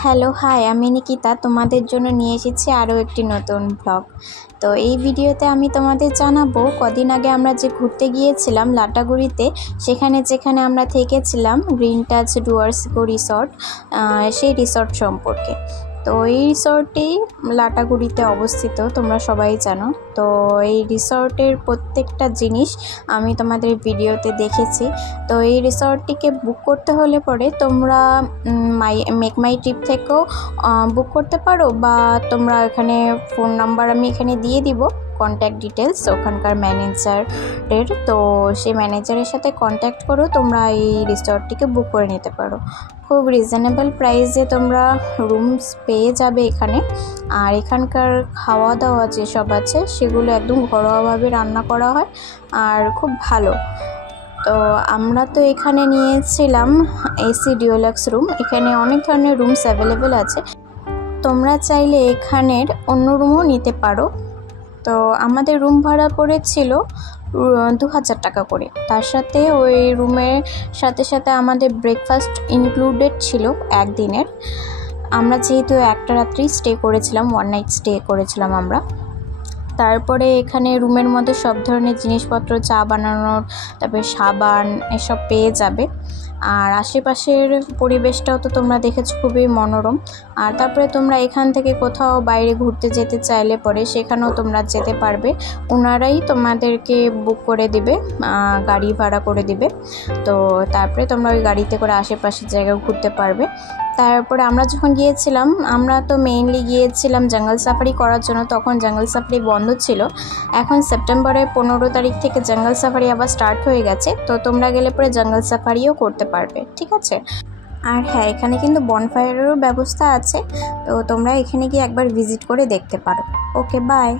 Hello hi, আমি নিকিতা তোমাদের জন্য নিয়ে এসেছি আরও একটি নতুন ব্লগ। তো এই ভিডিওতে আমি তোমাদের জানাবো কদিন আগে আমরা যে ঘুরতে গিয়েছিলাম লাটাগুড়িতে, যেখানে আমরা থেকেছিলাম green touch Dooars eco resort, সেই রিসর্ট সম্পর্কে। তো এই রিসর্টটি লাটাগুড়িতে অবস্থিত, তোমরা সবাই জানো। তো এই রিসর্টের প্রত্যেকটা জিনিস আমি তোমাদের ভিডিওতে দেখেছি। তো এই রিসর্টটিকে বুক করতে হলে পরে তোমরা মেক মাই ট্রিপ থেকেও বুক করতে পারো, বা তোমরা এখানে ফোন নাম্বার আমি এখানে দিয়ে দিব, কন্ট্যাক্ট ডিটেলস ওখানকার ম্যানেজারের। তো সেই ম্যানেজারের সাথে কন্ট্যাক্ট করো, তোমরা এই রিসর্টটিকে বুক করে নিতে পারো। খুব রিজনেবল প্রাইসে তোমরা রুমস পেয়ে যাবে এখানে। আর এখানকার খাওয়া দাওয়া যেসব আছে সেগুলো একদম ঘরোয়াভাবে রান্না করা হয় আর খুব ভালো। তো আমরা তো এখানে নিয়েছিলাম এসি ডিওলাক্স রুম। এখানে অনেক ধরনের রুমস অ্যাভেলেবেল আছে, তোমরা চাইলে এখানের অন্য রুমও নিতে পারো। তো আমাদের রুম ভাড়া পড়েছিল 2000 টাকা করে। তার সাথে ওই রুমের সাথে আমাদের ব্রেকফাস্ট ইনক্লুডেড ছিল একদিনের। আমরা যেহেতু একটা রাত্রি স্টে করেছিলাম, 1 নাইট স্টে করেছিলাম আমরা। তারপরে এখানে রুমের মধ্যে সব ধরনের জিনিসপত্র, চা বানানোর, তারপরে সাবান, এসব পেয়ে যাবে। আর আশেপাশের পরিবেশটাও তো তোমরা দেখেছো, খুবই মনোরম। আর তারপরে তোমরা এখান থেকে কোথাও বাইরে ঘুরতে যেতে চাইলে পরে সেখানেও তোমরা যেতে পারবে। ওনারাই তোমাদেরকে বুক করে দিবে, গাড়ি ভাড়া করে দিবে। তো তারপরে তোমরা ওই গাড়িতে করে আশেপাশের জায়গায় ঘুরতে পারবে। তারপরে আমরা যখন গিয়েছিলাম, আমরা তো মেইনলি গিয়েছিলাম জঙ্গল সাফারি করার জন্য। তখন জঙ্গল সাফারি বন্ধ ছিল। এখন সেপ্টেম্বরের 15 তারিখ থেকে জঙ্গল সাফারি আবার স্টার্ট হয়ে গেছে। তো তোমরা গেলে পরে জঙ্গল সাফারিও করতে পারবে, ঠিক আছে। আর হ্যাঁ, এখানে কিন্তু বনফায়ারেরও ব্যবস্থা আছে। তো তোমরা এখানে গিয়ে একবার ভিজিট করে দেখতে পারো। ওকে, বাই।